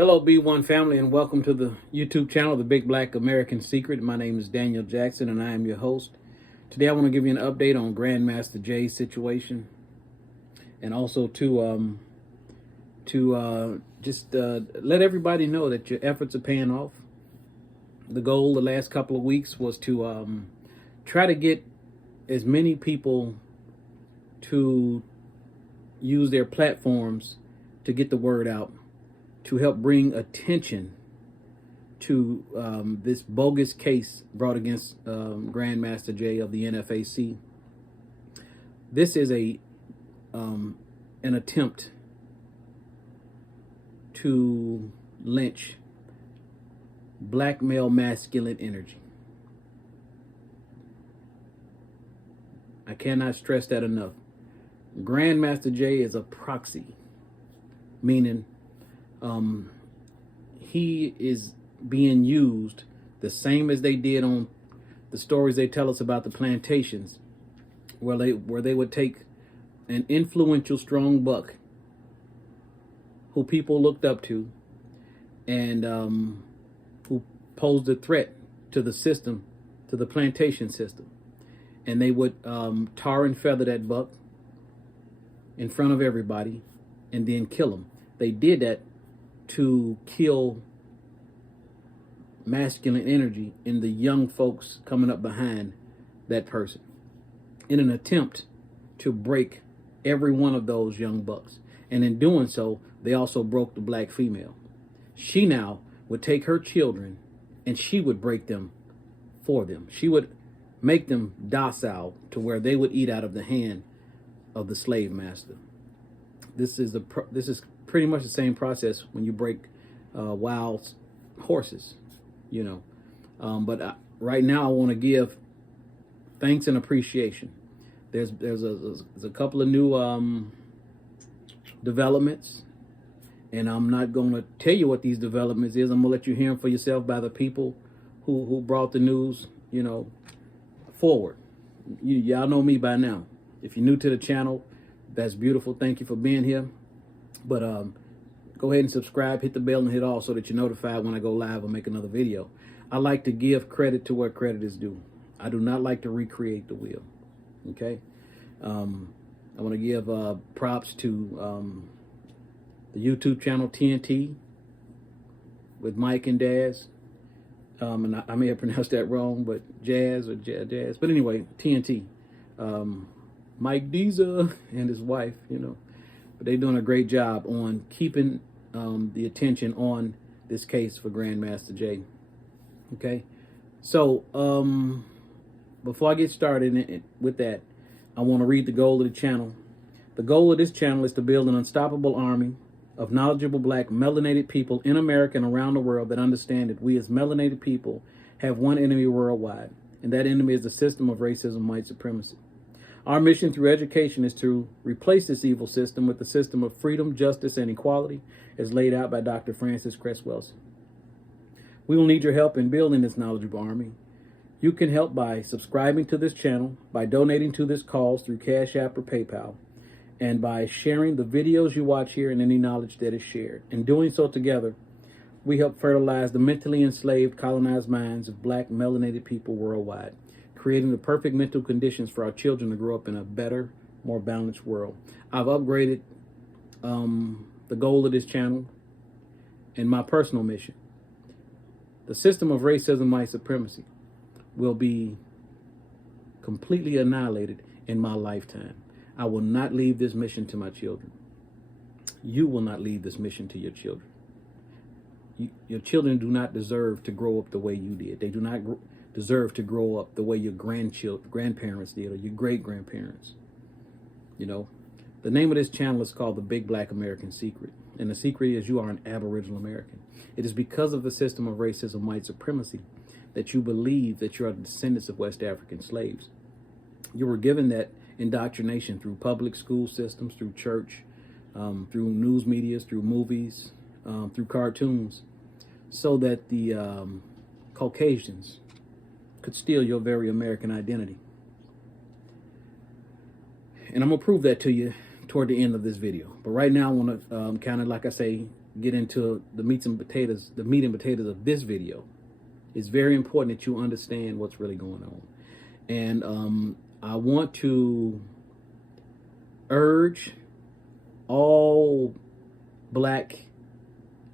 Hello, B1 family, and welcome to the YouTube channel, The Big Black American Secret. My name is Daniel Jackson, and I am your host. Today, I want to give you an update on Grandmaster Jay's situation, and also to let everybody know that your efforts are paying off. The goal the last couple of weeks was to try to get as many people to use their platforms to get the word out, to help bring attention to this bogus case brought against Grandmaster Jay of the NFAC. This is an attempt to lynch black male masculine energy. I cannot stress that enough. Grandmaster Jay is a proxy, meaning he is being used the same as they did on the stories they tell us about the plantations, where they would take an influential strong buck who people looked up to and who posed a threat to the system, to the plantation system, and they would tar and feather that buck in front of everybody and then kill him. They did that to kill masculine energy in the young folks coming up behind that person, in an attempt to break every one of those young bucks. And in doing so, they also broke the black female. She now would take her children and she would break them for them. She would make them docile to where they would eat out of the hand of the slave master. This is pretty much the same process when you break wild horses, you know. But right now, I want to give thanks and appreciation. There's a couple of new developments, and I'm not going to tell you what these developments is. I'm gonna let you hear them for yourself by the people who brought the news, you know, forward. Y'all know me by now. If you're new to the channel, that's beautiful. Thank you for being here. But go ahead and subscribe, hit the bell, and hit all so that you're notified when I go live or make another video. I like to give credit to where credit is due. I do not like to recreate the wheel. Okay? I want to give props to the YouTube channel TNT with Mike and Daz. And I may have pronounced that wrong, but Jazz or Jazz. But anyway, TNT. Mike Deezer and his wife, you know. But they're doing a great job on keeping the attention on this case for Grandmaster Jay. Okay? So, before I get started with that, I want to read the goal of the channel. The goal of this channel is to build an unstoppable army of knowledgeable black melanated people in America and around the world that understand that we as melanated people have one enemy worldwide, and that enemy is the system of racism, white supremacy. Our mission through education is to replace this evil system with the system of freedom, justice, and equality as laid out by Dr. Francis Cress Welsing. We will need your help in building this knowledgeable army. You can help by subscribing to this channel, by donating to this cause through Cash App or PayPal, and by sharing the videos you watch here and any knowledge that is shared. In doing so together, we help fertilize the mentally enslaved, colonized minds of black melanated people worldwide, creating the perfect mental conditions for our children to grow up in a better, more balanced world. I've upgraded the goal of this channel and my personal mission. The system of racism, white supremacy will be completely annihilated in my lifetime. I will not leave this mission to my children. You will not leave this mission to your children. Your children do not deserve to grow up the way you did. They do not deserve to grow up the way your grandparents did or your great-grandparents. You know, the name of this channel is called The Big Black American Secret. And the secret is you are an Aboriginal American. It is because of the system of racism, white supremacy, that you believe that you are the descendants of West African slaves. You were given that indoctrination through public school systems, through church, through news medias, through movies, through cartoons, so that the Caucasians could steal your very American identity. And I'm going to prove that to you toward the end of this video. But right now, I want to kind of, like I say, get into the meat and potatoes of this video, it's very important that you understand what's really going on. And I want to urge all black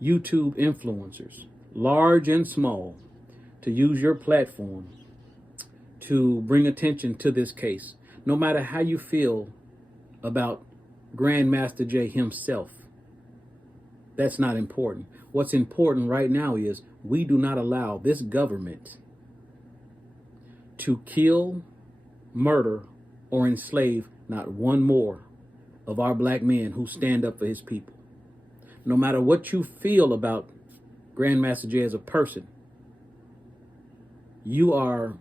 YouTube influencers, large and small, to use your platform to bring attention to this case. No matter how you feel about Grandmaster Jay himself, that's not important. What's important right now is we do not allow this government to kill, murder, or enslave not one more of our black men who stand up for his people. No matter what you feel about Grandmaster Jay as a person, you are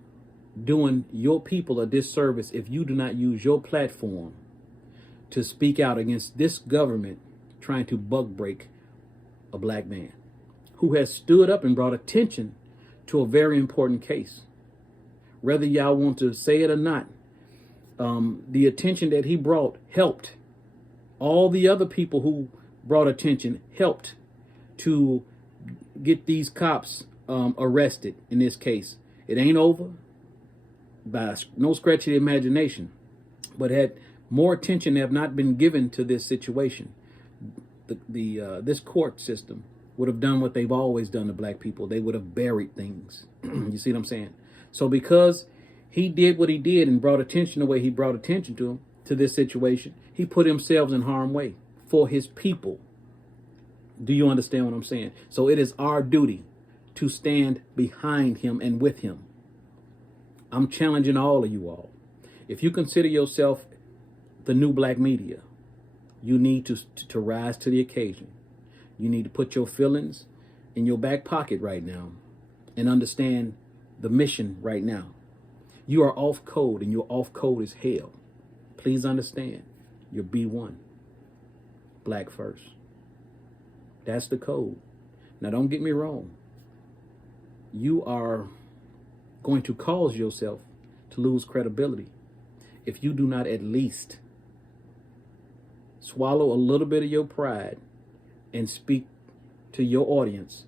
doing your people a disservice if you do not use your platform to speak out against this government trying to bug break a black man who has stood up and brought attention to a very important case. Whether y'all want to say it or not, the attention that he brought helped. All the other people who brought attention helped to get these cops arrested in this case. It ain't over by no stretch of the imagination, but had more attention have not been given to this situation, this court system would have done what they've always done to black people. They would have buried things. You see what I'm saying? So because he did what he did and brought attention the way he brought attention to this situation, he put himself in harm's way for his people. Do you understand what I'm saying? So it is our duty to stand behind him and with him. I'm challenging all of you all. If you consider yourself the new black media, you need to rise to the occasion. You need to put your feelings in your back pocket right now and understand the mission right now. You are off code, and your off code is hell. Please understand, you're B1, black first. That's the code. Now, don't get me wrong. You are going to cause yourself to lose credibility if you do not at least swallow a little bit of your pride and speak to your audience,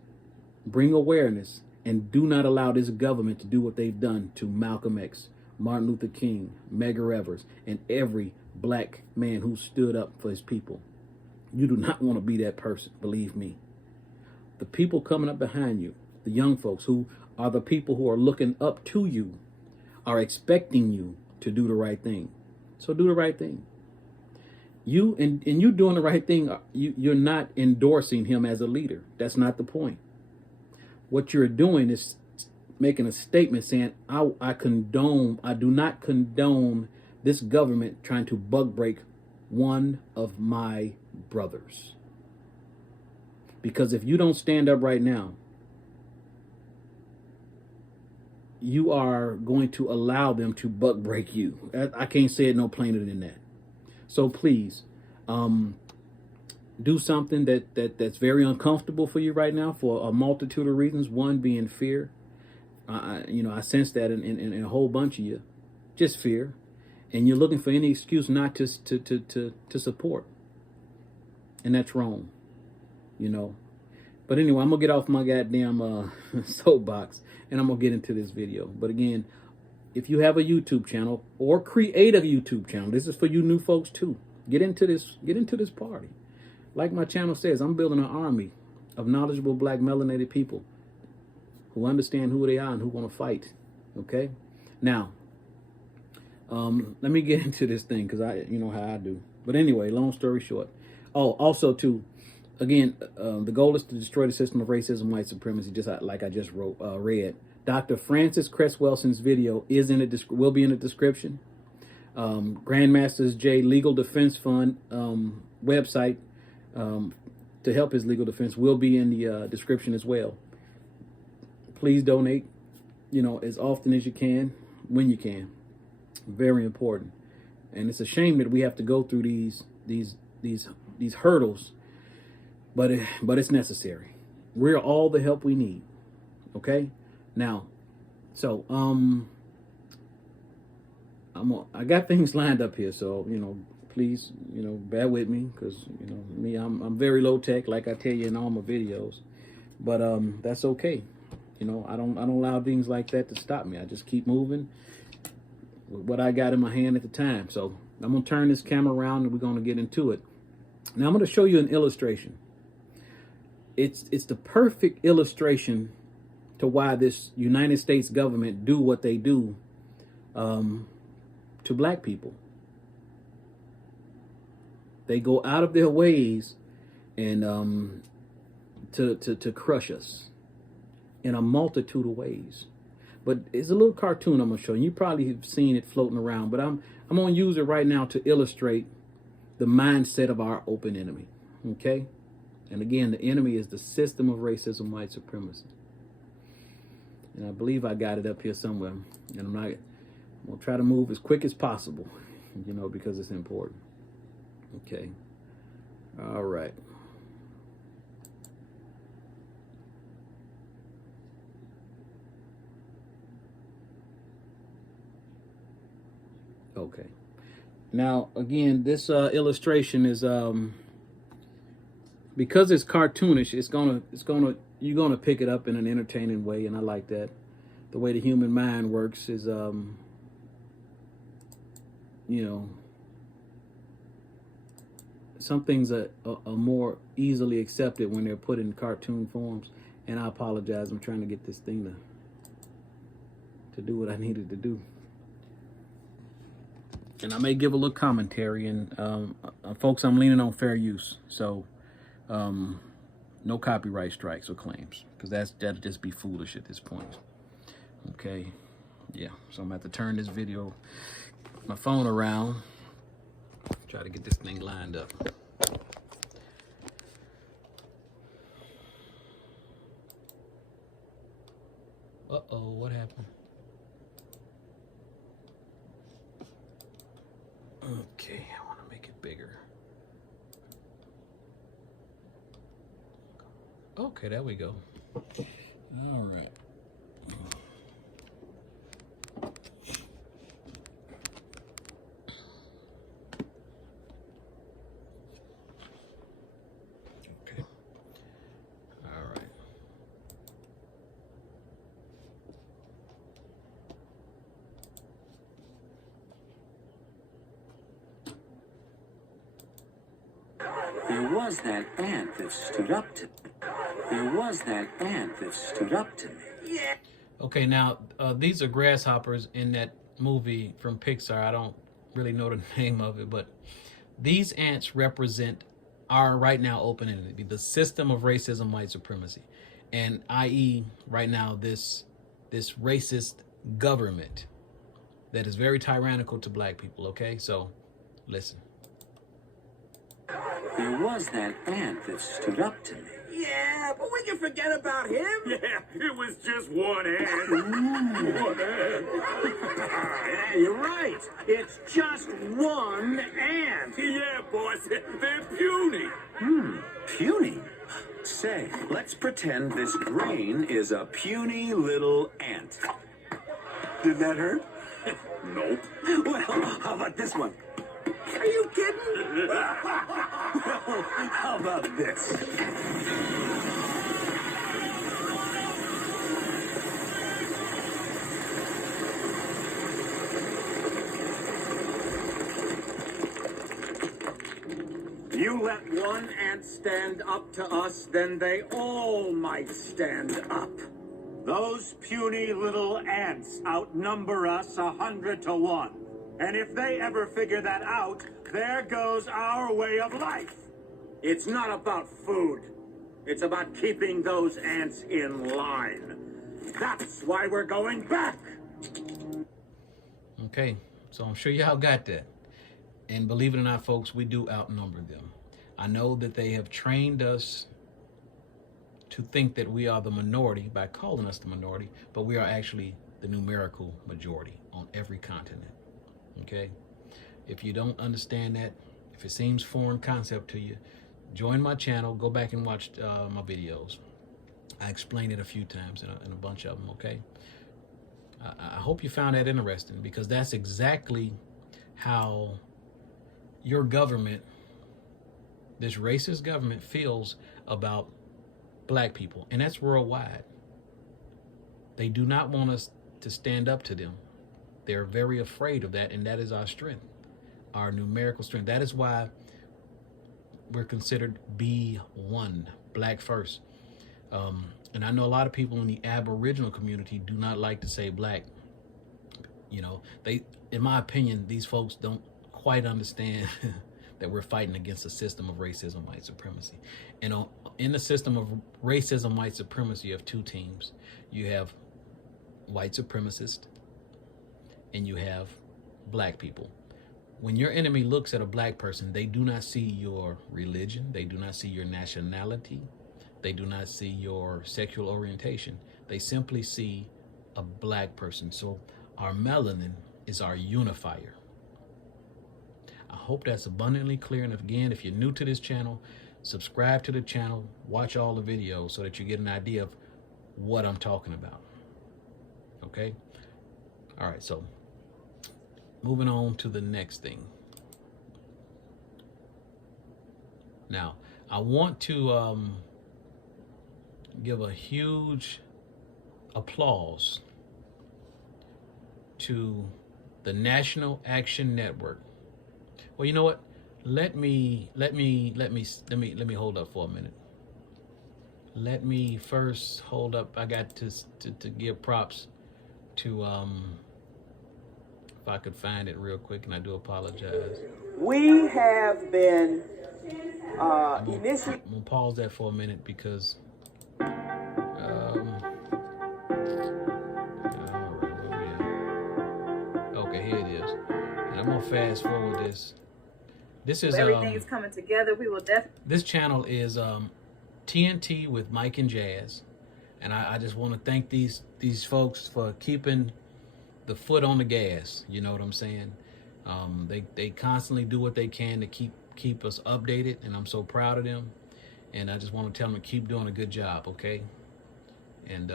bring awareness, and do not allow this government to do what they've done to Malcolm X, Martin Luther King, Medgar Evers, and every black man who stood up for his people. You do not want to be that person, believe me. The people coming up behind you, the young folks who are the people who are looking up to you, are expecting you to do the right thing. So do the right thing. You doing the right thing, you're not endorsing him as a leader. That's not the point. What you're doing is making a statement saying, I do not condone this government trying to bug break one of my brothers. Because if you don't stand up right now, you are going to allow them to bug break you. I can't say it no plainer than that. So please, do something that's very uncomfortable for you right now for a multitude of reasons. One being fear. I sense that in a whole bunch of you, just fear, and you're looking for any excuse not to support, and that's wrong, But anyway, I'm gonna get off my goddamn soapbox, and I'm gonna get into this video. But again, if you have a YouTube channel or create a YouTube channel, this is for you new folks too. Get into this party. Like my channel says, I'm building an army of knowledgeable black melanated people who understand who they are and who want to fight. Okay? Now, let me get into this thing because you know how I do. But anyway, long story short. Oh, also too, again, the goal is to destroy the system of racism, white supremacy, just like I just read. Dr. Francis Cresswelson's video will be in the description. Grandmaster Jay Legal Defense Fund website to help his legal defense will be in the description as well. Please donate, as often as you can, when you can. Very important. And it's a shame that we have to go through these hurdles, but it's necessary. We're all the help we need. Okay? Now, so I got things lined up here, so please, bear with me, because me, I'm very low tech, like I tell you in all my videos. But that's okay. I don't allow things like that to stop me. I just keep moving with what I got in my hand at the time. So I'm gonna turn this camera around and we're gonna get into it. Now I'm gonna show you an illustration. It's the perfect illustration to why this United States government do what they do to black people. They go out of their ways and to crush us in a multitude of ways. But it's a little cartoon I'm gonna show you. You probably have seen it floating around, but I'm gonna use it right now to illustrate the mindset of our open enemy. Okay? And again, the enemy is the system of racism, white supremacy. And I believe I got it up here somewhere. And I'm gonna try to move as quick as possible, because it's important. Okay. All right. Okay. Now, again, this illustration is because it's cartoonish. You're gonna pick it up in an entertaining way, and I like that. The way the human mind works is, some things are more easily accepted when they're put in cartoon forms. And I apologize. I'm trying to get this thing to do what I needed to do. And I may give a little commentary, and folks, I'm leaning on fair use. So no copyright strikes or claims, because that'd just be foolish at this point. Okay. Yeah. So I'm gonna have to turn this video, my phone around, try to get this thing lined up. Uh-oh, what happened? Okay, I want to make it bigger. Okay, there we go. All right. Okay. All right. There was that ant that stood up to me. There was that ant that stood up to me. Yeah. Okay, now these are grasshoppers in that movie from Pixar. I don't really know the name of it, but these ants represent our right now open enemy, the system of racism, white supremacy, and i.e. right now this racist government that is very tyrannical to black people. Okay, so listen. There was that ant that stood up to me. Yeah, but we can forget about him. Yeah, it was just one ant. One ant. Yeah, you're right. It's just one ant. Yeah, boss, they're puny. Puny? Say, let's pretend this green is a puny little ant. Did that hurt? Nope. Well, how about this one? Are you kidding? How about this? You let one ant stand up to us, then they all might stand up. Those puny little ants outnumber us 100 to 1. And if they ever figure that out, there goes our way of life. It's not about food. It's about keeping those ants in line. That's why we're going back. Okay, so I'm sure y'all got that. And believe it or not, folks, we do outnumber them. I know that they have trained us to think that we are the minority by calling us the minority, but we are actually the numerical majority on every continent. Okay? If you don't understand that, if it seems foreign concept to you, join my channel, go back and watch my videos. I explained it a few times in a bunch of them, okay? I hope you found that interesting, because that's exactly how your government, this racist government, feels about black people, and that's worldwide. They do not want us to stand up to them. They're very afraid of that, and that is our strength, our numerical strength. That is why we're considered B1, black first. And I know a lot of people in the Aboriginal community do not like to say black. You know, they, in my opinion, these folks don't quite understand that we're fighting against a system of racism, white supremacy. And in the system of racism, white supremacy, you have two teams. You have white supremacists and you have black people. When your enemy looks at a black person, they do not see your religion. They do not see your nationality. They do not see your sexual orientation. They simply see a black person. So our melanin is our unifier. I hope that's abundantly clear. And again, if you're new to this channel, subscribe to the channel, watch all the videos so that you get an idea of what I'm talking about. Okay? All right, so moving on to the next thing. Now, I want to give a huge applause to the National Action Network. Well, you know what? Let me hold up for a minute. Let me first hold up. I got to give props to if I could find it real quick, and I do apologize. We have been I'm gonna pause that for a minute because okay, here it is. And I'm gonna fast forward this. This is everything is coming together. We will definitely. This channel is TNT with Mike and Jazz, and I just want to thank these folks for keeping the foot on the gas. You know what I'm saying? They constantly do what they can to keep us updated, and I'm so proud of them. And I just want to tell them to keep doing a good job, okay? And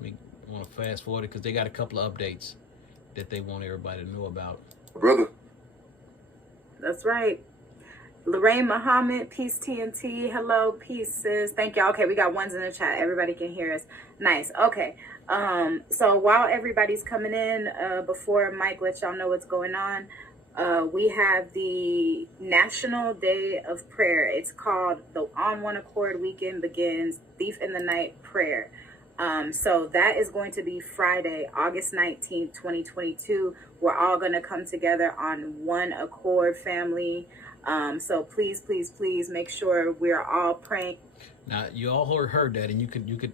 we want to fast forward it because they got a couple of updates that they want everybody to know about. Brother. That's right. Lorraine Muhammad, peace TNT. Hello, peace sis. Thank y'all. Okay, we got ones in the chat. Everybody can hear us. Nice. Okay. So while everybody's coming in, before Mike lets y'all know what's going on, we have the National Day of Prayer. It's called the On One Accord Weekend Begins Thief in the Night Prayer. So that is going to be Friday, August 19th, 2022. We're all going to come together on one accord, family. So please, please, please make sure we're all praying. Now, you all heard that, and you could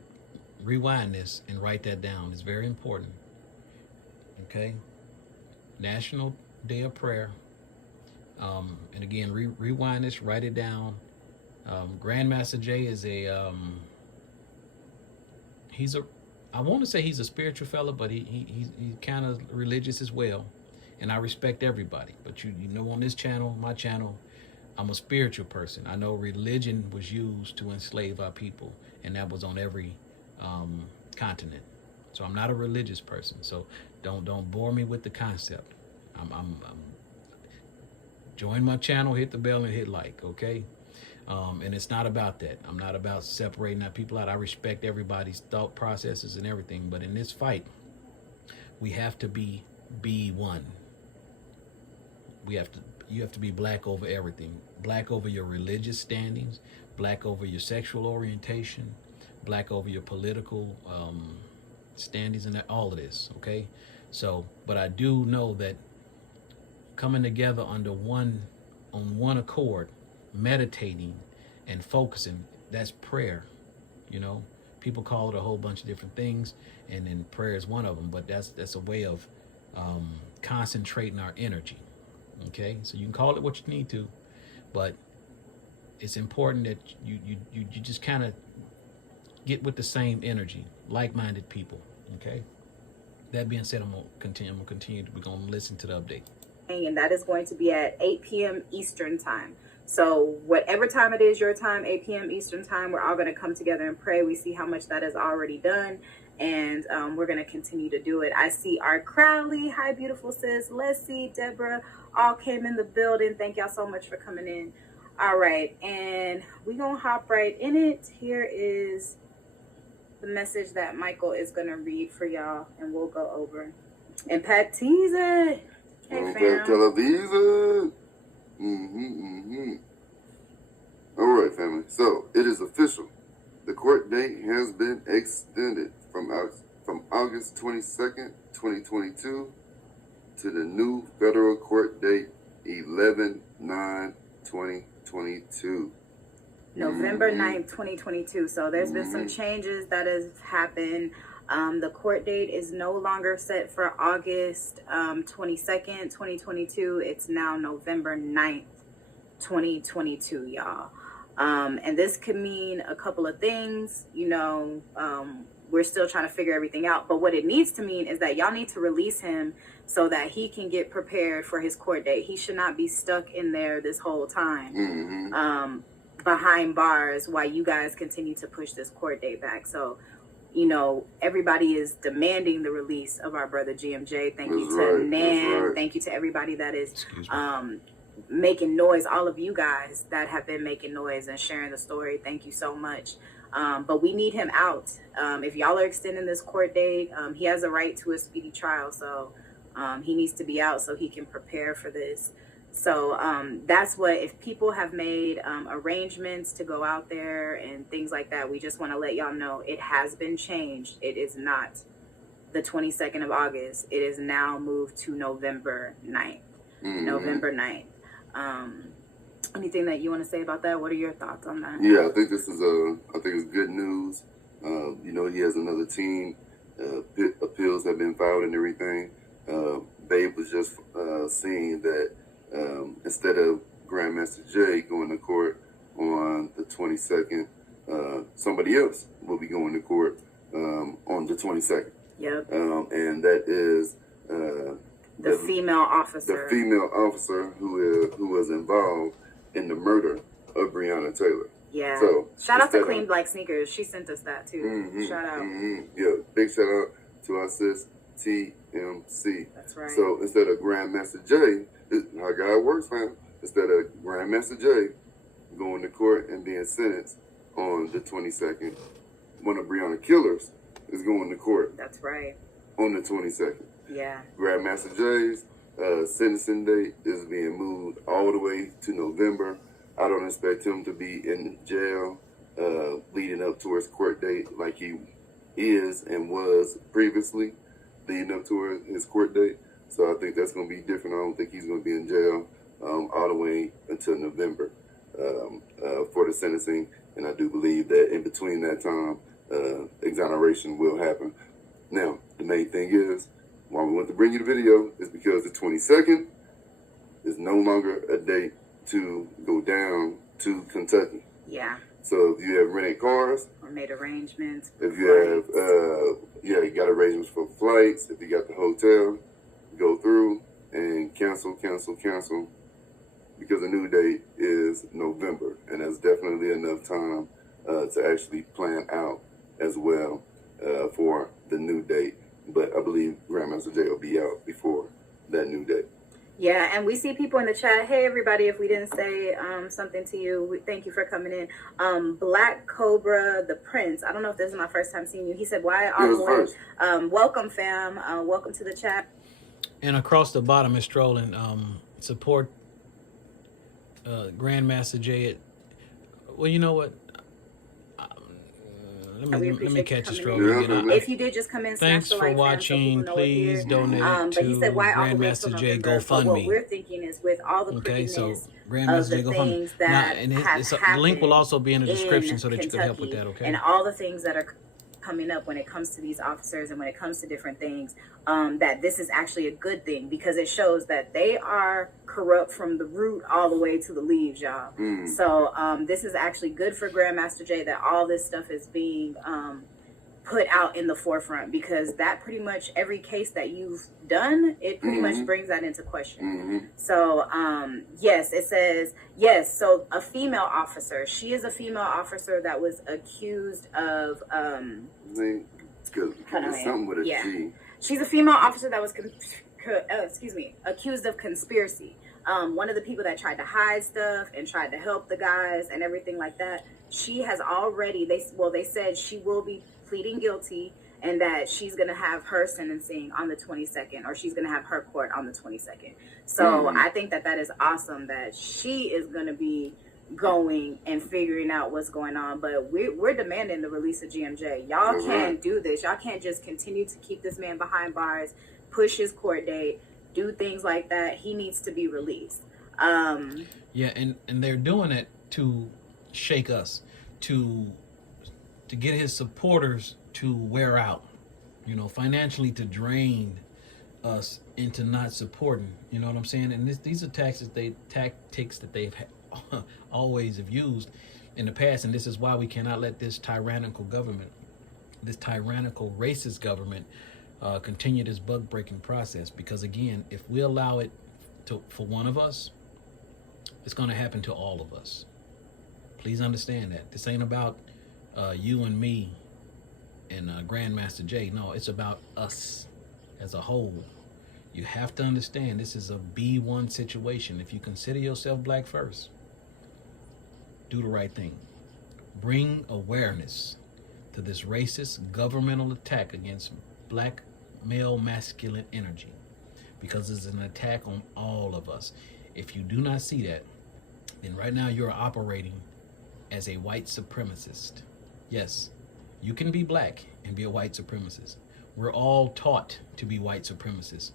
rewind this and write that down. It's very important. Okay? National Day of Prayer. And again, rewind this, write it down. Grandmaster Jay is I want to say he's a spiritual fella, but he's kind of religious as well. And I respect everybody. But you know, on this channel, my channel, I'm a spiritual person. I know religion was used to enslave our people, and that was on every continent. So I'm not a religious person. So don't bore me with the concept. I'm join my channel, hit the bell, and hit like, okay? And it's not about that. I'm not about separating our people out. I respect everybody's thought processes and everything. But in this fight, we have to be one. You have to be black over everything. Black over your religious standings, black over your sexual orientation, black over your political standings, and all of this, okay? So, but I do know that coming together on one accord, meditating and focusing, that's prayer. You know, people call it a whole bunch of different things, and then prayer is one of them, but that's a way of concentrating our energy. Okay, so you can call it what you need to, but it's important that you just kind of get with the same energy, like-minded people. Okay, that being said, I'm gonna continue. We're gonna listen to the update. And that is going to be at 8 p.m. Eastern time. So whatever time it is, your time, 8 p.m. Eastern time, we're all going to come together and pray. We see how much that is already done. And we're going to continue to do it. I see our Crowley. Hi, beautiful sis. Leslie, Deborah, all came in the building. Thank y'all so much for coming in. All right. And we're going to hop right in it. Here is the message that Michael is going to read for y'all. And we'll go over. And Pat Teaser. Hey, fam. Television. All right, family. So, it is official. The court date has been extended from August 22nd, 2022 to the new federal court date, 11/9/2022. November 9th, 2022. So there's been some changes that has happened. The court date is no longer set for August 22nd, 2022. It's now November 9th, 2022, y'all. And this could mean a couple of things. You know, we're still trying to figure everything out. But what it needs to mean is that y'all need to release him so that he can get prepared for his court date. He should not be stuck in there this whole time, behind bars, while you guys continue to push this court date back. So, you know, everybody is demanding the release of our brother GMJ. Thank you to Nan. Thank you to everybody that is making noise. All of you guys that have been making noise and sharing the story. Thank you so much. But we need him out. If y'all are extending this court date, he has a right to a speedy trial. So he needs to be out so he can prepare for this. So that's what, if people have made arrangements to go out there and things like that, we just want to let y'all know it has been changed. It is not the 22nd of August. It is now moved to November 9th. November 9th. Anything that you want to say about that? What are your thoughts on that? Yeah, I think this is I think it's good news. You know, he has another team. Appeals have been filed and everything. Babe was just seeing that instead of Grandmaster Jay going to court on the 22nd, somebody else will be going to court on the 22nd. Yep. And that is the female officer. The female officer who was involved in the murder of Breonna Taylor. Yeah. So shout out to Clean Black Sneakers. She sent us that too. Shout out. Yeah. Big shout out to our sis TMC. That's right. So instead of Grandmaster Jay, how God works, fam. Instead of Grandmaster Jay going to court and being sentenced on the 22nd, one of Breonna killers is going to court. That's right. On the 22nd. Yeah. Grandmaster Jay's sentencing date is being moved all the way to November. I don't expect him to be in jail leading up to his court date like he is and was previously leading up to his court date. So I think that's going to be different. I don't think he's going to be in jail all the way until November for the sentencing. And I do believe that in between that time, exoneration will happen. Now, the main thing is, why we want to bring you the video is because the 22nd is no longer a date to go down to Kentucky. Yeah. So if you have rented cars, or made arrangements. If you have, you got arrangements for flights. If you got the hotel, go through and cancel, because the new date is November, and that's definitely enough time to actually plan out as well for the new date. But I believe Grandmaster Jay will be out before that new date. Yeah, and we see people in the chat. Hey, everybody, if we didn't say something to you, thank you for coming in. Black Cobra, the Prince. I don't know if this is my first time seeing you. He said, why are more? Welcome, fam. Welcome to the chat. And across the bottom is strolling. Support Grandmaster Jay. Well, you know what? Let me catch a stroll. If you did just come in, thanks for watching. Please donate to Grandmaster Jay GoFundMe. What we're thinking is with all the so Grandmaster Jay GoFundMe. The link will also be in the description so that you can help with that. Okay. And all the things that are coming up when it comes to these officers and when it comes to different things, that this is actually a good thing because it shows that they are corrupt from the root all the way to the leaves, y'all. So this is actually good for Grandmaster Jay that all this stuff is being put out in the forefront, because that pretty much every case that you've done, it pretty much brings that into question. So yes, it says yes. So a female officer, she is a female officer that was accused of something with a G. She's a female officer that was accused of conspiracy. One of the people that tried to hide stuff and tried to help the guys and everything like that, she has already, they said she will be pleading guilty, and that she's going to have her sentencing on the 22nd, or she's going to have her court on the 22nd. So I think that is awesome that she is going to be going and figuring out what's going on. But we're demanding the release of GMJ. Y'all can't do this. Y'all can't just continue to keep this man behind bars, push his court date, do things like that. He needs to be released. Yeah, and they're doing it to shake us, to get his supporters to wear out, you know, financially to drain us into not supporting, you know what I'm saying? And these are tactics that they've always have used in the past, and this is why we cannot let this tyrannical government, this tyrannical racist government, continue this bug breaking process. Because again, if we allow it for one of us, it's going to happen to all of us. Please understand that this ain't about you and me and Grandmaster Jay. No, it's about us as a whole. You have to understand this is a B1 situation. If you consider yourself black first, do the right thing. Bring awareness to this racist governmental attack against black male masculine energy, because it's an attack on all of us. If you do not see that, then right now you're operating as a white supremacist. Yes, you can be black and be a white supremacist. We're all taught to be white supremacists.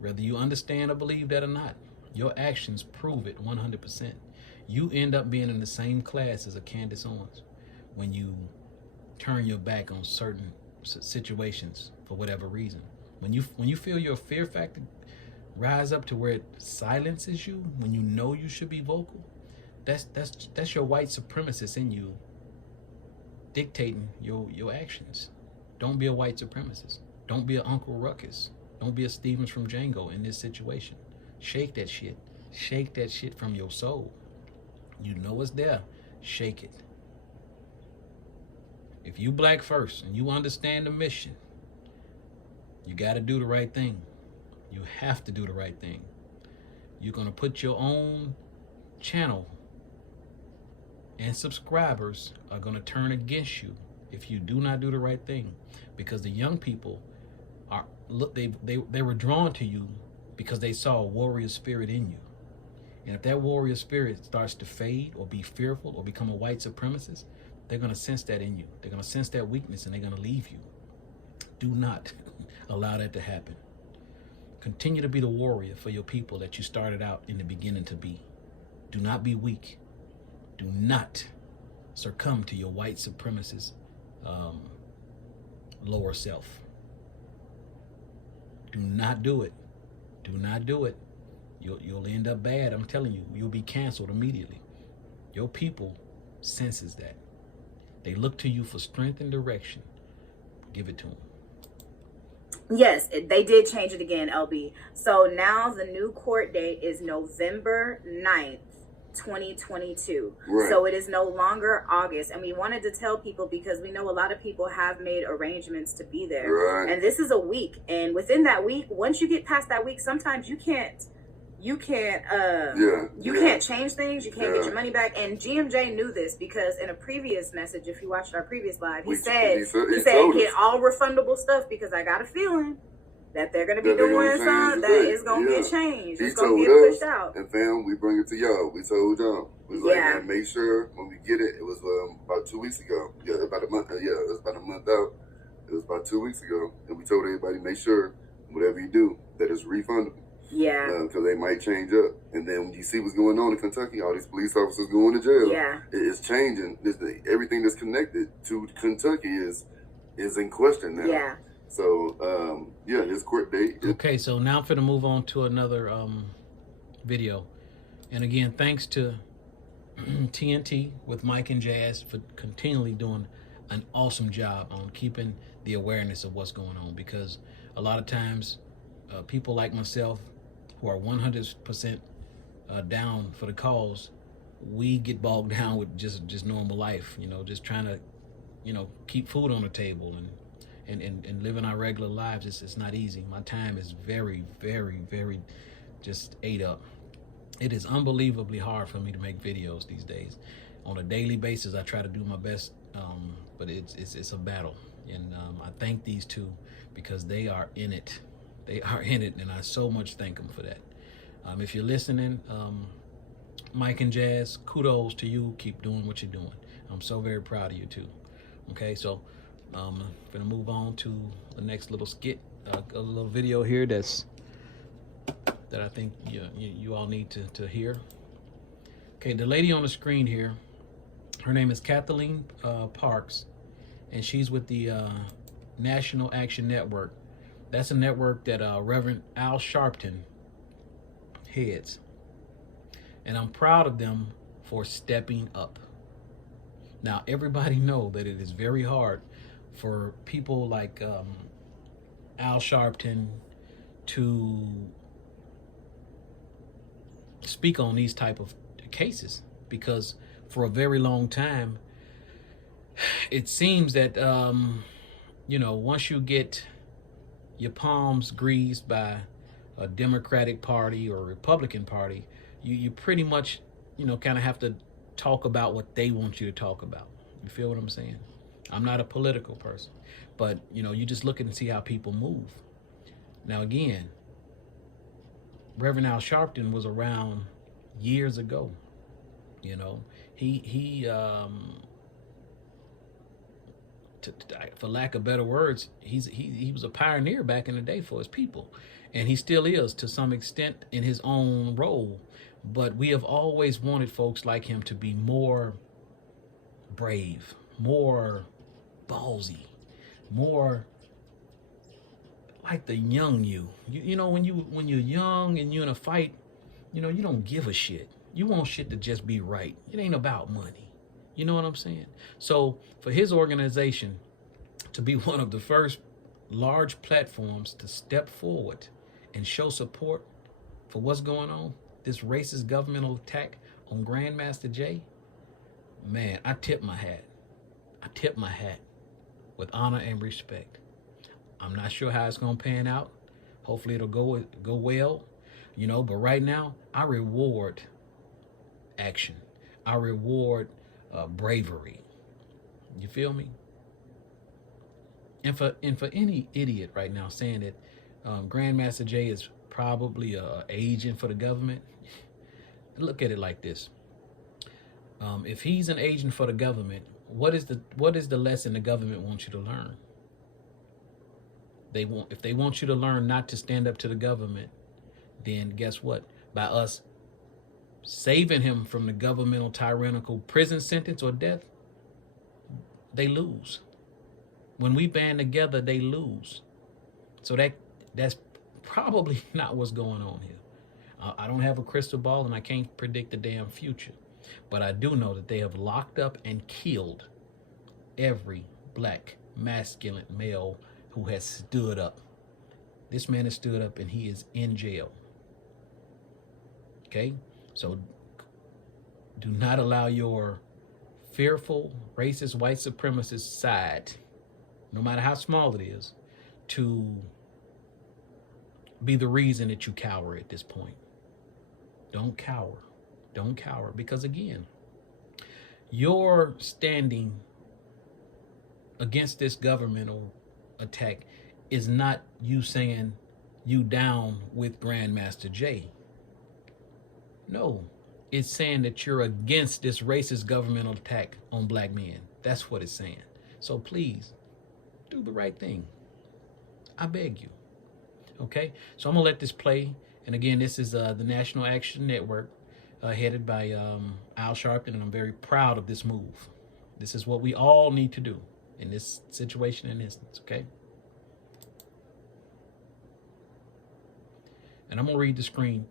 Whether you understand or believe that or not, your actions prove it 100%. You end up being in the same class as a Candace Owens when you turn your back on certain situations for whatever reason. When you feel your fear factor rise up to where it silences you, when you know you should be vocal, that's your white supremacist in you dictating your actions. Don't be a white supremacist. Don't be an Uncle Ruckus. Don't be a Stevens from Django in this situation. Shake that shit. Shake that shit from your soul. You know it's there. Shake it. If you black first and you understand the mission, you got to do the right thing. You have to do the right thing. You're going to put your own channel, and subscribers are going to turn against you if you do not do the right thing, because the young people they were drawn to you because they saw a warrior spirit in you. And if that warrior spirit starts to fade or be fearful or become a white supremacist, they're going to sense that in you. They're going to sense that weakness and they're going to leave you. Do not allow that to happen. Continue to be the warrior for your people that you started out in the beginning to be. Do not be weak. Do not succumb to your white supremacist lower self. Do not do it. Do not do it. You'll end up bad. I'm telling you, you'll be canceled immediately. Your people senses that. They look to you for strength and direction. Give it to them. Yes, they did change it again, LB. So now the new court date is November 9th, 2022. Right. So it is no longer August. And we wanted to tell people because we know a lot of people have made arrangements to be there. Right. And this is a week. And within that week, once you get past that week, sometimes you can't change things. You can't get your money back. And GMJ knew this because in a previous message, if you watched our previous live, he said get all refundable stuff because I got a feeling that they're going to be doing something that is going to get changed. It's going to get pushed out. And fam, we bring it to y'all. We told y'all. We was like, man, make sure when we get it, it was about 2 weeks ago. Yeah, about a month. Yeah, it was about a month out. It was about 2 weeks ago. And we told everybody, make sure whatever you do, that it's refundable. Yeah. Because they might change up. And then when you see what's going on in Kentucky, all these police officers going to jail. Yeah. It's changing. Everything that's connected to Kentucky is in question now. Yeah. So, his court date. Okay, so now I'm going to move on to another video. And again, thanks to TNT with Mike and Jazz for continually doing an awesome job on keeping the awareness of what's going on, because a lot of times people like myself who are 100% down for the cause, we get bogged down with just normal life, you know, just trying to, you know, keep food on the table and living our regular lives. It's not easy. My time is very, very, very just ate up. It is unbelievably hard for me to make videos these days. On a daily basis, I try to do my best, but it's a battle. And I thank these two because they are in it. They are in it, and I so much thank them for that. If you're listening, Mike and Jazz, kudos to you. Keep doing what you're doing. I'm so very proud of you too. Okay, so I'm gonna move on to the next little skit, a little video here that I think you all need to hear. Okay, the lady on the screen here, her name is Kathleen Parks, and she's with the National Action Network. That's a network that Reverend Al Sharpton heads. And I'm proud of them for stepping up. Now, everybody know that it is very hard for people like Al Sharpton to speak on these type of cases, because for a very long time, it seems that, you know, once you get your palms greased by a Democratic Party or a Republican Party, you pretty much, you know, kind of have to talk about what they want you to talk about. You feel what I'm saying? I'm not a political person, but, you know, you just look and see how people move. Now, again, Reverend Al Sharpton was around years ago. You know, he for lack of better words, he was a pioneer back in the day for his people, and he still is to some extent in his own role. But we have always wanted folks like him to be more brave, more ballsy, more like the young you. You know, when you're young and you're in a fight, you know, you don't give a shit. You want shit to just be right. It ain't about money. You know what I'm saying? So for his organization to be one of the first large platforms to step forward and show support for what's going on, this racist governmental attack on Grandmaster Jay, man, I tip my hat. I tip my hat with honor and respect. I'm not sure how it's gonna pan out. Hopefully it'll go well, you know, but right now I reward action. I reward bravery. You feel me? And for any idiot right now saying that Grandmaster Jay is probably an agent for the government, look at it like this. If he's an agent for the government, what is the lesson the government wants you to learn? If they want you to learn not to stand up to the government, then guess what? By us saving him from the governmental tyrannical prison sentence or death, they lose. When we band together, they lose. So that's probably not what's going on here. I don't have a crystal ball and I can't predict the damn future. But I do know that they have locked up and killed every black masculine male who has stood up. This man has stood up and he is in jail. Okay? So do not allow your fearful, racist, white supremacist side, no matter how small it is, to be the reason that you cower at this point. Don't cower. Don't cower. Because again, your standing against this governmental attack is not you saying you down with Grandmaster Jay. No, it's saying that you're against this racist governmental attack on black men. That's what it's saying. So please, do the right thing. I beg you. Okay? So I'm going to let this play. And again, this is the National Action Network headed by Al Sharpton, and I'm very proud of this move. This is what we all need to do in this situation and instance, okay? And I'm going to read the screen.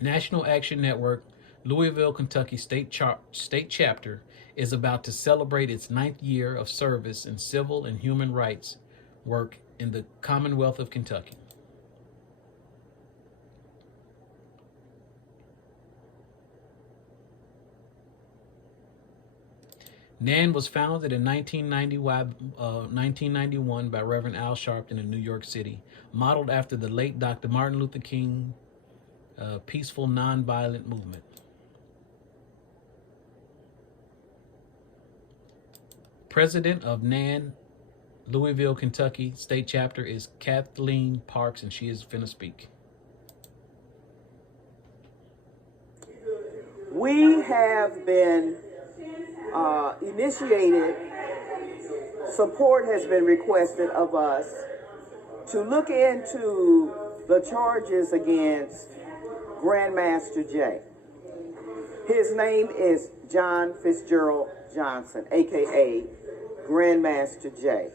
National Action Network, Louisville, Kentucky State Chapter is about to celebrate its 9th year of service in civil and human rights work in the Commonwealth of Kentucky. NAN was founded in 1991 by Reverend Al Sharpton in New York City, modeled after the late Dr. Martin Luther King peaceful nonviolent movement. President of NAN Louisville, Kentucky state chapter is Kathleen Parks, and she is finna speak. We have been initiated, support has been requested of us to look into the charges against Grandmaster Jay. His name is John Fitzgerald Johnson, aka Grandmaster Jay,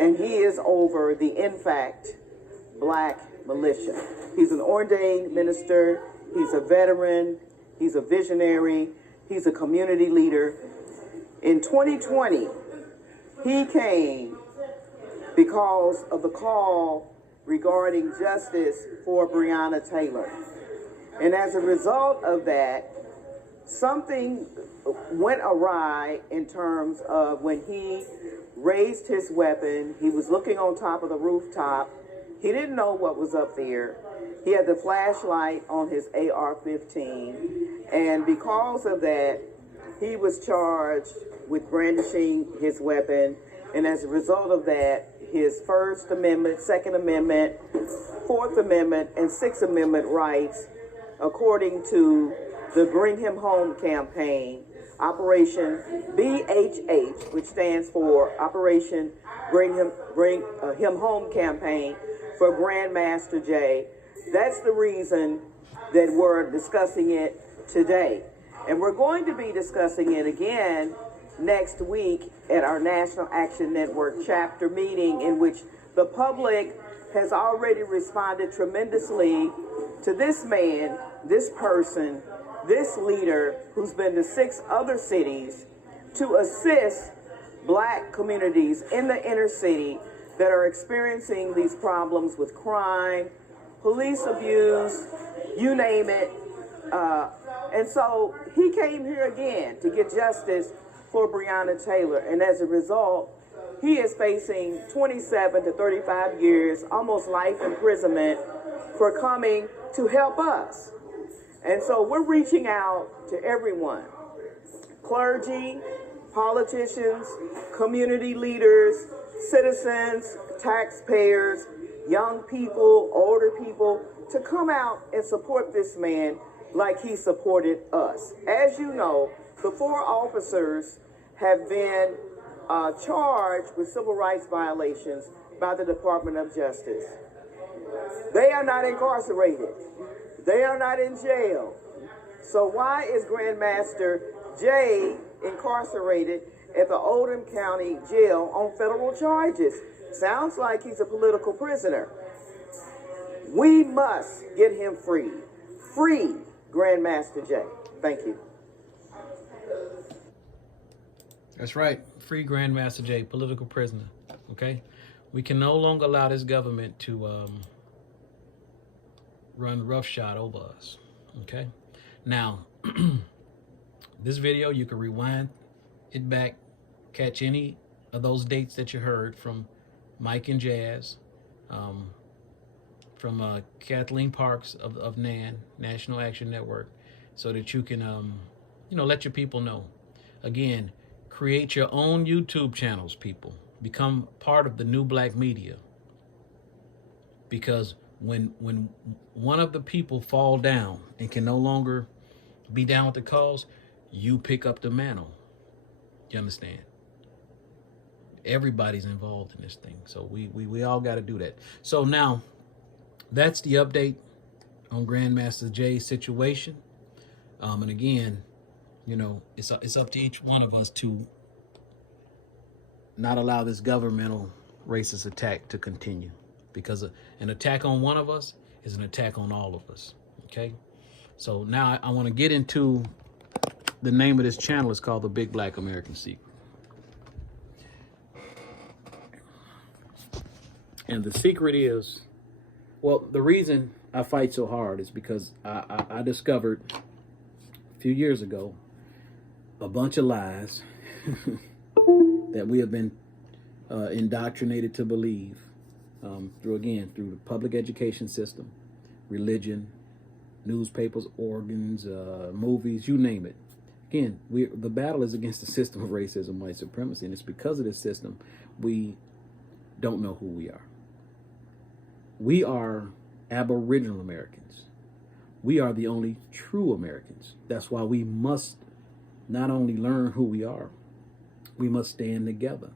and he is over the INFACT Black Militia. He's an ordained minister, he's a veteran, he's a visionary, he's a community leader. In 2020, he came because of the call regarding justice for Breonna Taylor. And as a result of that, something went awry in terms of when he raised his weapon. He was looking on top of the rooftop. He didn't know what was up there. He had the flashlight on his AR-15. And because of that, he was charged with brandishing his weapon. And as a result of that, his First Amendment, Second Amendment, Fourth Amendment, and Sixth Amendment rights, according to the Bring Him Home campaign, Operation BHH, which stands for Operation Bring Him Home campaign for Grandmaster Jay. That's the reason that we're discussing it today. And we're going to be discussing it again next week at our National Action Network chapter meeting, in which the public has already responded tremendously to this man, this person, this leader who's been to 6 other cities to assist Black communities in the inner city that are experiencing these problems with crime, police abuse, you name it. And so he came here again to get justice for Breonna Taylor. And as a result, he is facing 27 to 35 years, almost life imprisonment, for coming to help us. And so we're reaching out to everyone, clergy, politicians, community leaders, citizens, taxpayers, young people, older people, to come out and support this man like he supported us. As you know, the 4 officers have been charged with civil rights violations by the Department of Justice. They are not incarcerated. They are not in jail. So why is Grandmaster Jay incarcerated at the Oldham County Jail on federal charges? Sounds like he's a political prisoner. We must get him free. Free Grandmaster Jay. Thank you. That's right. Free Grandmaster Jay, political prisoner. Okay? We can no longer allow this government to run roughshod over us. Okay? Now, this video, you can rewind it back, catch any of those dates that you heard from Mike and Jazz, from Kathleen Parks of NAN, National Action Network, so that you can, let your people know. Again, create your own YouTube channels, people. Become part of the new Black media. Because when one of the people fall down and can no longer be down with the cause, you pick up the mantle. You understand? Everybody's involved in this thing. So we all got to do that. So now, that's the update on Grandmaster Jay's situation. And again, it's up to each one of us to not allow this governmental racist attack to continue. Because an attack on one of us is an attack on all of us. Okay? So now I want to get into The name of this channel is called The Big Black American Secret. And the secret is, well, the reason I fight so hard is because I discovered a few years ago a bunch of lies that we have been indoctrinated to believe through the public education system, religion, newspapers, organs, movies, you name it. Again, the battle is against the system of racism, white supremacy, and it's because of this system we don't know who we are. We are Aboriginal Americans. We are the only true Americans. That's why we must not only learn who we are, we must stand together,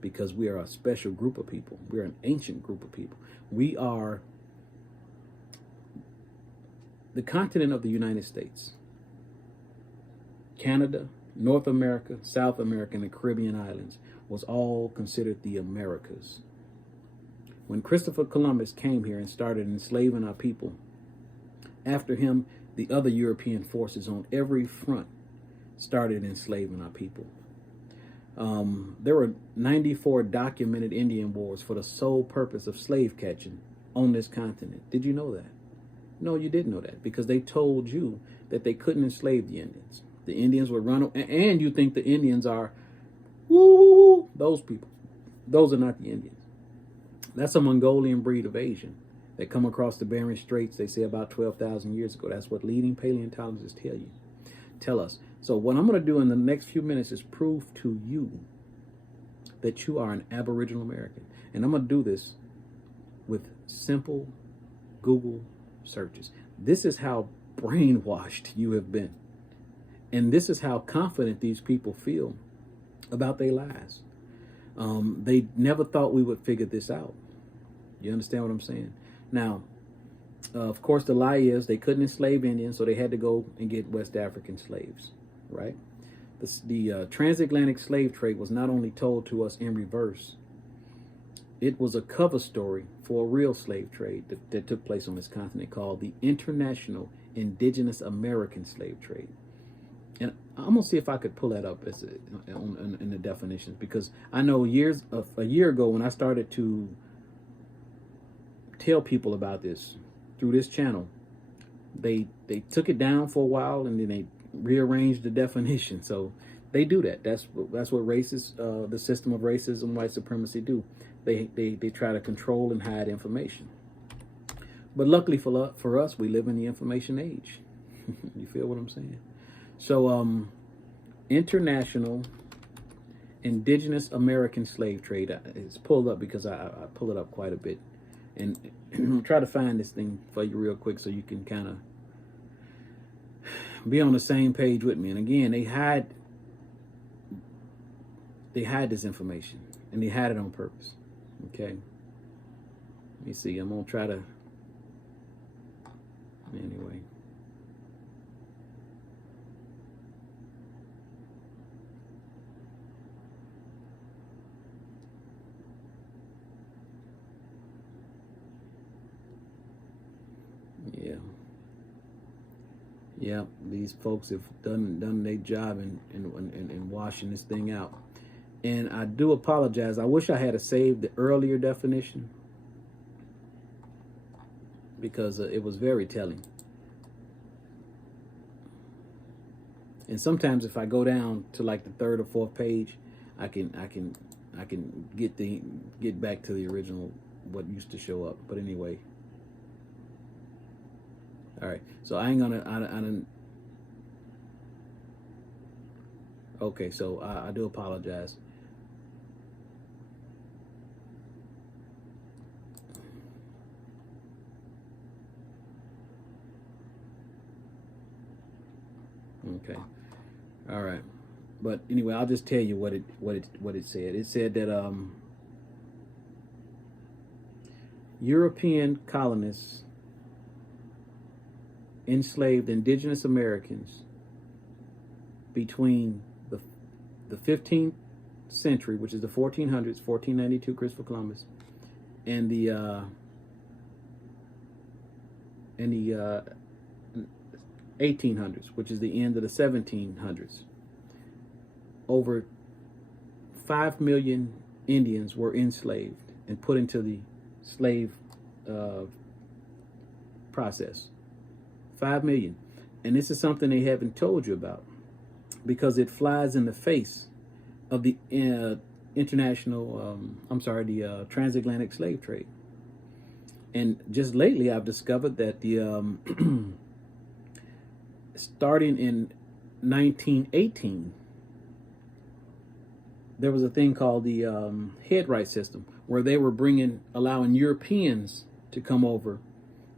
because we are a special group of people. We're an ancient group of people. We are the continent of the United States, Canada, North America, South America, and the Caribbean islands was all considered the Americas. When Christopher Columbus came here and started enslaving our people, after him, the other European forces on every front started enslaving our people. There were 94 documented Indian wars for the sole purpose of slave catching on this continent. Did you know that? No, you didn't know that, because they told you that they couldn't enslave the Indians. The Indians would run, and you think the Indians are, woo, those people. Those are not the Indians. That's a Mongolian breed of Asian that come across the Bering Straits, they say, about 12,000 years ago. That's what leading paleontologists tell us. So what I'm going to do in the next few minutes is prove to you that you are an Aboriginal American. And I'm going to do this with simple Google searches. This is how brainwashed you have been. And this is how confident these people feel about their lies. They never thought we would figure this out. You understand what I'm saying? Now, of course, the lie is they couldn't enslave Indians, so they had to go and get West African slaves, right? The transatlantic slave trade was not only told to us in reverse, it was a cover story for a real slave trade that took place on this continent called the International Indigenous American Slave Trade. And I'm going to see if I could pull that up in the definitions, because I know a year ago when I started to tell people about this through this channel, they took it down for a while and then they rearranged the definition. So they do that. That's what racists, the system of racism, white supremacy do. They try to control and hide information. But luckily for us, we live in the information age. You feel what I'm saying? So, International Indigenous American Slave Trade. It's pulled up because I pull it up quite a bit. And I'll try to find this thing for you real quick so you can kind of be on the same page with me. And again, they hide this information, and they hide it on purpose. Okay? Let me see. I'm going to try to... Anyway... Yeah, these folks have done their job in washing this thing out. And I do apologize. I wish I had saved the earlier definition, because it was very telling. And sometimes if I go down to like the third or fourth page, I can get back to the original, what used to show up. But anyway. All right, so I don't. Okay, so I do apologize. Okay, all right, but anyway, I'll just tell you what it said. It said that European colonists enslaved indigenous Americans between the 15th century, which is the 1400s, 1492 Christopher Columbus, and the 1800s, which is the end of the 1700s, over 5 million Indians were enslaved and put into the slave process. 5 million. And this is something they haven't told you about, because it flies in the face of the transatlantic slave trade. And just lately, I've discovered that the starting in 1918, there was a thing called the head right system, where they were allowing Europeans to come over,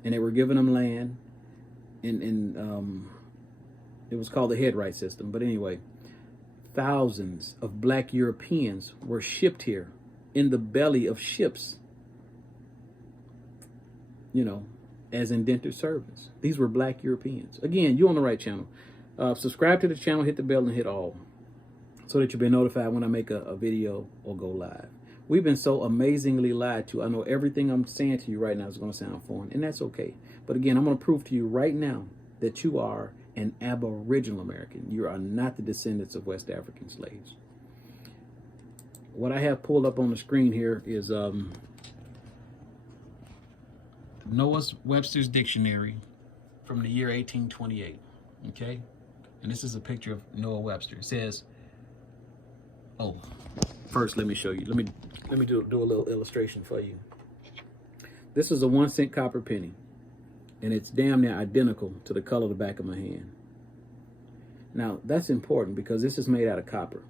and they were giving them land, and it was called the head right system. But anyway, thousands of black Europeans were shipped here in the belly of ships, as indentured servants. These were black Europeans. Again, you're on the right channel. Subscribe to the channel, hit the bell, and hit all, so that you'll be notified when I make a video or go live. We've been so amazingly lied to. I know everything I'm saying to you right now is going to sound foreign, and that's okay. But again, I'm going to prove to you right now that you are an Aboriginal American. You are not the descendants of West African slaves. What I have pulled up on the screen here is Noah Webster's Dictionary from the year 1828. Okay? And this is a picture of Noah Webster. It says, first let me show you. Let me do a little illustration for you. This is a 1-cent copper penny, and it's damn near identical to the color of the back of my hand. Now, that's important because this is made out of copper.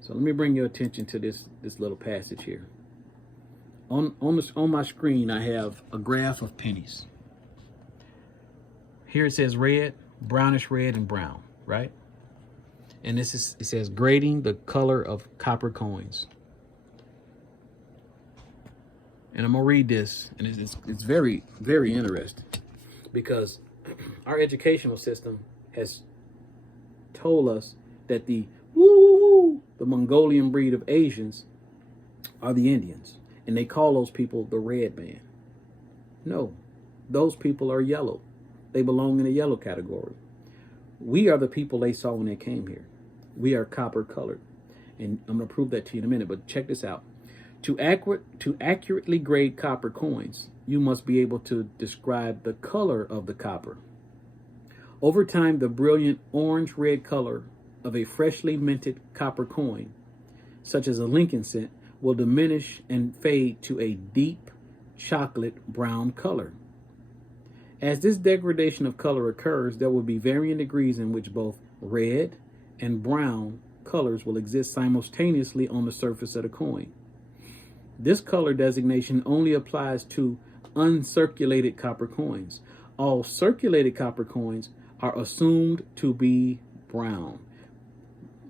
So let me bring your attention to this little passage here. On my screen, I have a graph of pennies. Here it says red, brownish red, and brown, right? And it says grading the color of copper coins. And I'm gonna read this, and it's very, very interesting, because our educational system has told us that the Mongolian breed of Asians are the Indians, and they call those people the red man. No, those people are yellow. They belong in the yellow category. We are the people they saw when they came here. We are copper colored, and I'm going to prove that to you in a minute, but check this out. To accurately grade copper coins, you must be able to describe the color of the copper. Over time, the brilliant orange-red color of a freshly minted copper coin, such as a Lincoln cent, will diminish and fade to a deep chocolate brown color. As this degradation of color occurs, there will be varying degrees in which both red and brown colors will exist simultaneously on the surface of the coin. This color designation only applies to uncirculated copper coins. All circulated copper coins are assumed to be brown.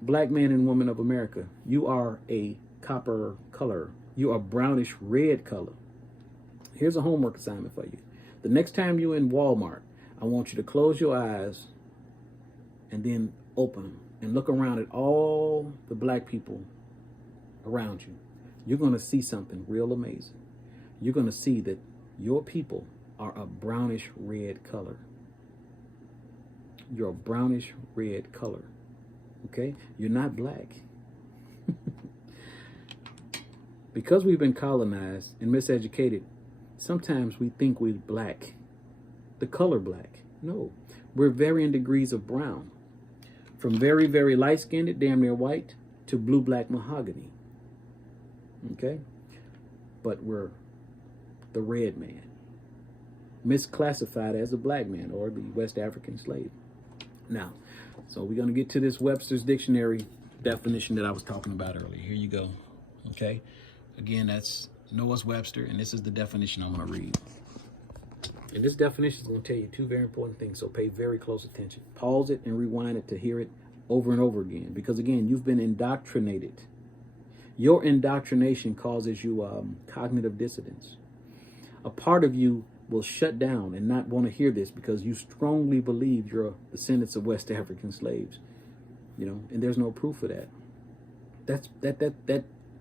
Black man and woman of America, you are a copper color. You are brownish red color. Here's a homework assignment for you. The next time you're in Walmart, I want you to close your eyes and then open them and look around at all the black people around you. You're going to see something real amazing. You're going to see that your people are a brownish red color. You're a brownish red color. Okay? You're not black. Because we've been colonized and miseducated, sometimes we think we're black. The color black. No. We're varying degrees of brown. From very, very light-skinned, damn near white, to blue-black mahogany. Okay? But we're the red man, misclassified as a black man or the West African slave. Now, so we're going to get to this Webster's Dictionary definition that I was talking about earlier. Here you go. Okay? Again, that's Noah's Webster, and this is the definition I'm going to read. And this definition is going to tell you two very important things, so pay very close attention. Pause it and rewind it to hear it over and over again, because, again, you've been indoctrinated. Your indoctrination causes you cognitive dissonance. A part of you will shut down and not want to hear this because you strongly believe you're descendants of West African slaves, and there's no proof of that.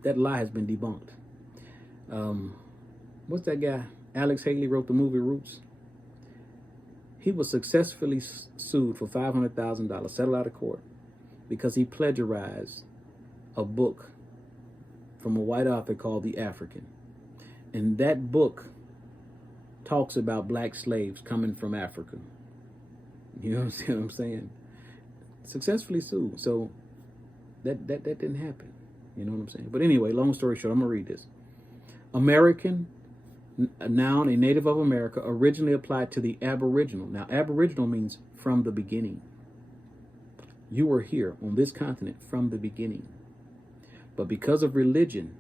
That lie has been debunked. What's that guy? Alex Haley wrote the movie Roots. He was successfully sued for $500,000, settled out of court, because he plagiarized a book from a white author called The African. And that book talks about black slaves coming from Africa. You know what I'm saying? Successfully sued. So that didn't happen. You know what I'm saying? But anyway, long story short, I'm going to read this. American, a noun, a native of America, originally applied to the Aboriginal. Now, Aboriginal means from the beginning. You were here on this continent from the beginning. But because of religion,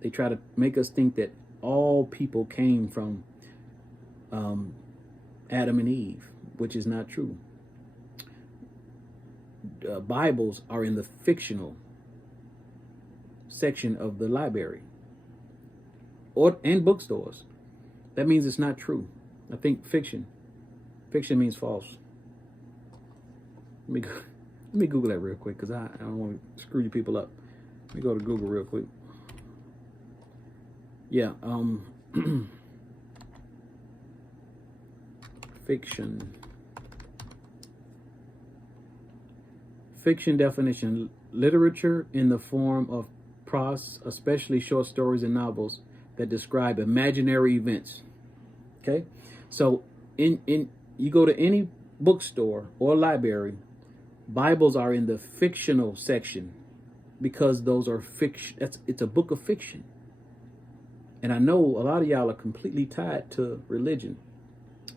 they try to make us think that all people came from Adam and Eve, which is not true. Bibles are in the fictional section of the library and bookstores. That means it's not true. I think fiction means false. Let me Google that real quick, because I don't want to screw you people up. Let me go to Google real quick. Yeah, fiction. Fiction definition: literature in the form of prose, especially short stories and novels that describe imaginary events. Okay, so in you go to any bookstore or library, Bibles are in the fictional section, because those are fiction. It's a book of fiction. And I know a lot of y'all are completely tied to religion.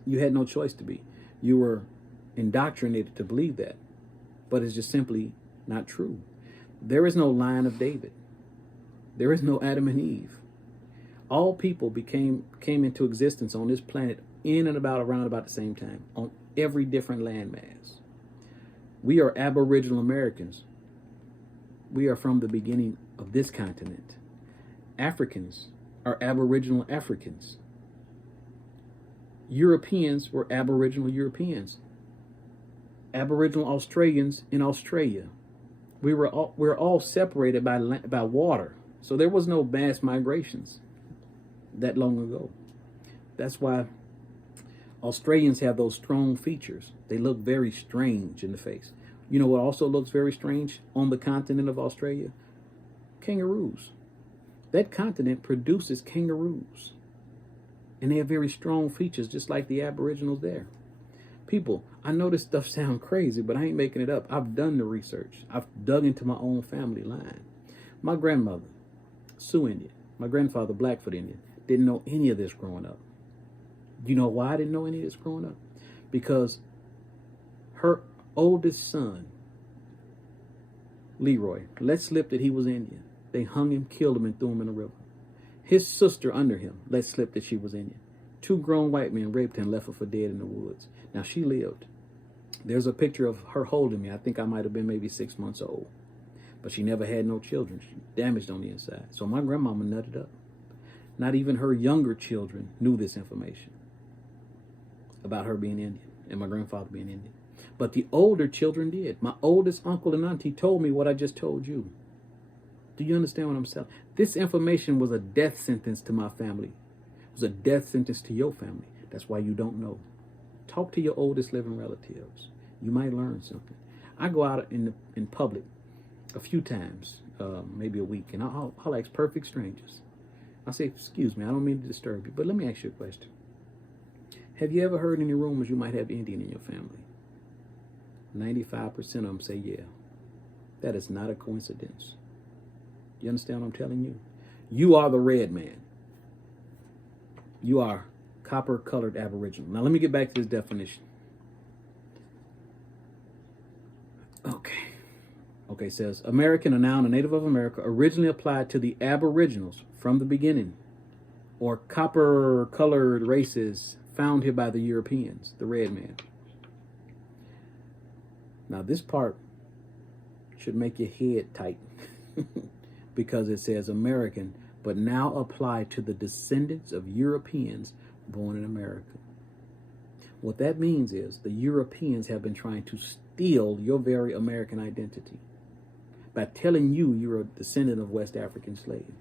You had no choice to be. You were indoctrinated to believe that. But it's just simply not true. There is no line of David. There is no Adam and Eve. All people came into existence on this planet in and around about the same time, on every different landmass. We are Aboriginal Americans. We are from the beginning of this continent. Africans are Aboriginal Africans. Europeans were Aboriginal Europeans. Aboriginal Australians in Australia. We're all separated by water. So there was no mass migrations that long ago. That's why Australians have those strong features. They look very strange in the face. You know what also looks very strange on the continent of Australia? Kangaroos. That continent produces kangaroos. And they have very strong features, just like the Aboriginals there. People, I know this stuff sounds crazy, but I ain't making it up. I've done the research. I've dug into my own family line. My grandmother, Sioux Indian. My grandfather, Blackfoot Indian. Didn't know any of this growing up. Do you know why I didn't know any of this growing up? Because her oldest son, Leroy, let slip that he was Indian. They hung him, killed him, and threw him in the river. His sister under him let slip that she was Indian. 2 grown white men raped her and left her for dead in the woods. Now, she lived. There's a picture of her holding me. I think I might have been maybe 6 months old. But she never had no children. She damaged on the inside. So my grandmama nutted up. Not even her younger children knew this information about her being Indian and my grandfather being Indian. But the older children did. My oldest uncle and auntie told me what I just told you. Do you understand what I'm saying? This information was a death sentence to my family. It was a death sentence to your family. That's why you don't know. Talk to your oldest living relatives. You might learn something. I go out in public a few times, maybe a week, and I'll ask perfect strangers. I say, excuse me, I don't mean to disturb you, but let me ask you a question. Have you ever heard any rumors you might have Indian in your family? 95% of them say yeah. That is not a coincidence. You understand what I'm telling you? You are the red man. You are copper-colored Aboriginal. Now let me get back to this definition. Okay, it says, American, a noun, a native of America, originally applied to the Aboriginals from the beginning, or copper-colored races found here by the Europeans, the red man. Now this part should make your head tight because it says American, but now applied to the descendants of Europeans born in America. What that means is the Europeans have been trying to steal your very American identity by telling you you're a descendant of West African slaves.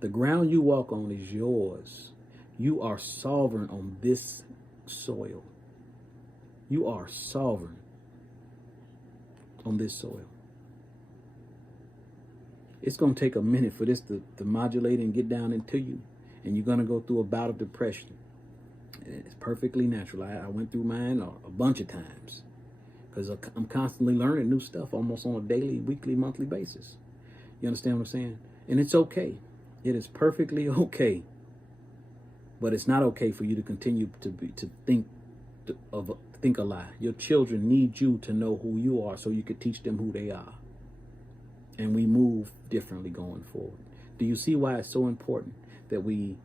The ground you walk on is yours. You are sovereign on this soil. You are sovereign on this soil. It's going to take a minute for this to modulate and get down into you. And you're going to go through a bout of depression. It's perfectly natural. I went through mine a bunch of times because I'm constantly learning new stuff almost on a daily, weekly, monthly basis. You understand what I'm saying? And it's okay. It is perfectly okay. But it's not okay for you to continue to think a lie. Your children need you to know who you are so you can teach them who they are. And we move differently going forward. Do you see why it's so important that we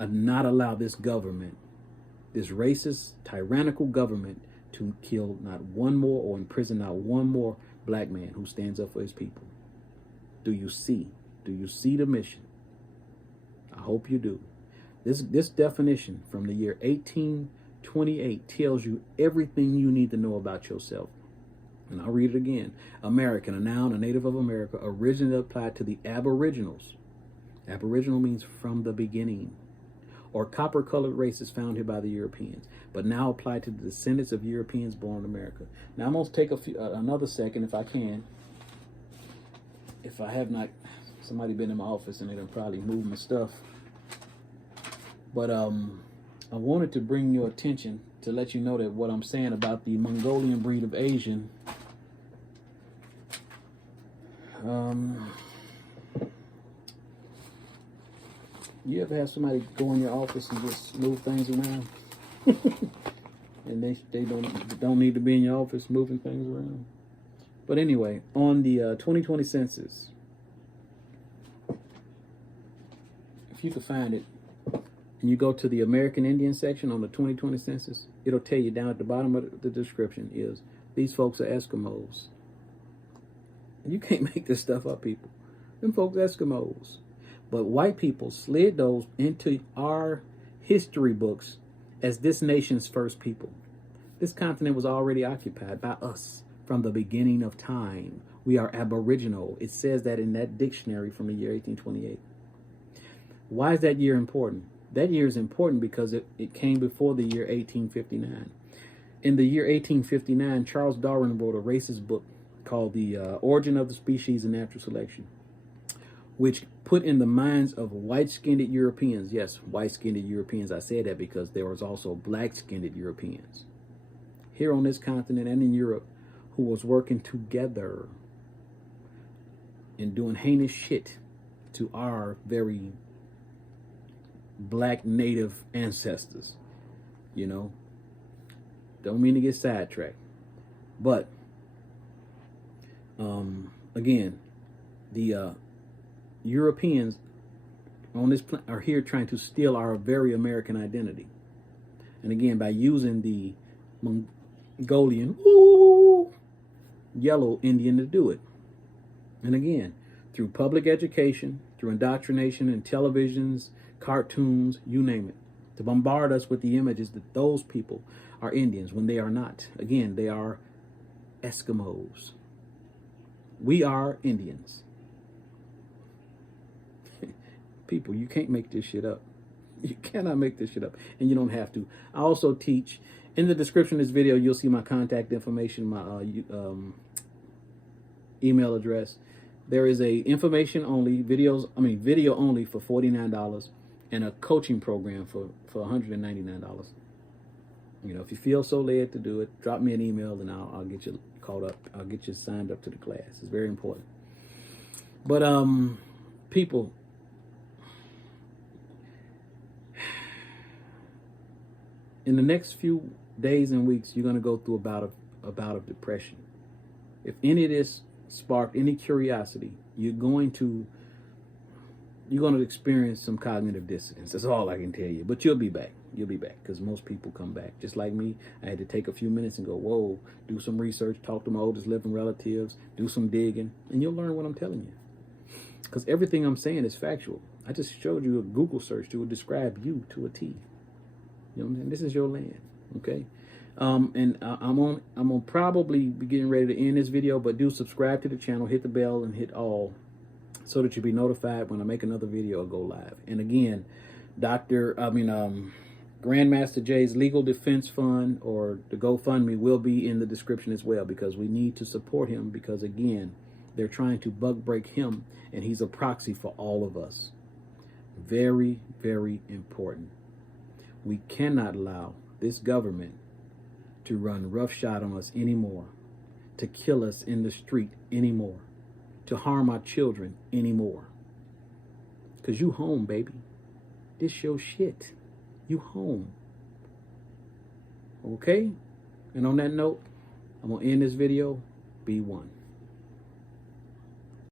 not allow this government, this racist, tyrannical government, to kill not one more or imprison not one more black man who stands up for his people? Do you see? Do you see the mission? I hope you do. This definition from the year 1828 tells you everything you need to know about yourself. And I'll read it again. American, a noun, a native of America, originally applied to the aboriginals. Aboriginal means from the beginning. Or copper-colored races found here by the Europeans, but now applied to the descendants of Europeans born in America. Now I'm going to take another second, if I can. If I have not, somebody been in my office and they done probably moved my stuff. But I wanted to bring your attention to let you know that what I'm saying about the Mongolian breed of Asian. You ever have somebody go in your office and just move things around? And they don't need to be in your office moving things around. But anyway, on the 2020 census, if you can find it, and you go to the American Indian section on the 2020 census, it'll tell you down at the bottom of the description is, these folks are Eskimos. And you can't make this stuff up, people. Them folks are Eskimos. But white people slid those into our history books as this nation's first people. This continent was already occupied by us from the beginning of time. We are Aboriginal. It says that in that dictionary from the year 1828. Why is that year important? That year is important because it came before the year 1859. In the year 1859, Charles Darwin wrote a racist book called The Origin of the Species and Natural Selection, which put in the minds of white-skinned Europeans, yes, white-skinned Europeans, I say that because there was also black-skinned Europeans here on this continent and in Europe who was working together and doing heinous shit to our very black native ancestors. You know, don't mean to get sidetracked, but again, the Europeans on this planet are here trying to steal our very American identity, and again by using the Mongolian yellow Indian to do it. And again, through public education, through indoctrination in televisions, cartoons, you name it, to bombard us with the images that those people are Indians when they are not. Again, they are Eskimos. We are Indians. People, you can't make this shit up. You cannot make this shit up, and you don't have to. I also teach, in the description of this video, you'll see my contact information, my email address. There is a video only for $49 and a coaching program for $199. You know, if you feel so led to do it, drop me an email and I'll get you caught up. I'll get you signed up to the class. It's very important. But people, in the next few days and weeks, you're going to go through a bout of depression. If any of this sparked any curiosity, you're going to experience some cognitive dissonance. That's all I can tell you. But you'll be back. You'll be back, because most people come back. Just like me, I had to take a few minutes and go, whoa, do some research, talk to my oldest living relatives, do some digging, and you'll learn what I'm telling you. Because everything I'm saying is factual. I just showed you a Google search that would describe you to a T. You know what I'm saying? This is your land, okay? And I'm on probably be getting ready to end this video, but do subscribe to the channel, hit the bell, and hit all, so that you'll be notified when I make another video or go live. And again, Grandmaster Jay's legal defense fund or the GoFundMe will be in the description as well, because we need to support him, because again, they're trying to bug break him and he's a proxy for all of us. Very, very important. We cannot allow this government to run roughshod on us anymore, to kill us in the street anymore, to harm our children anymore. Because you home, baby. This your shit. You home. Okay? And on that note, I'm going to end this video. Be one.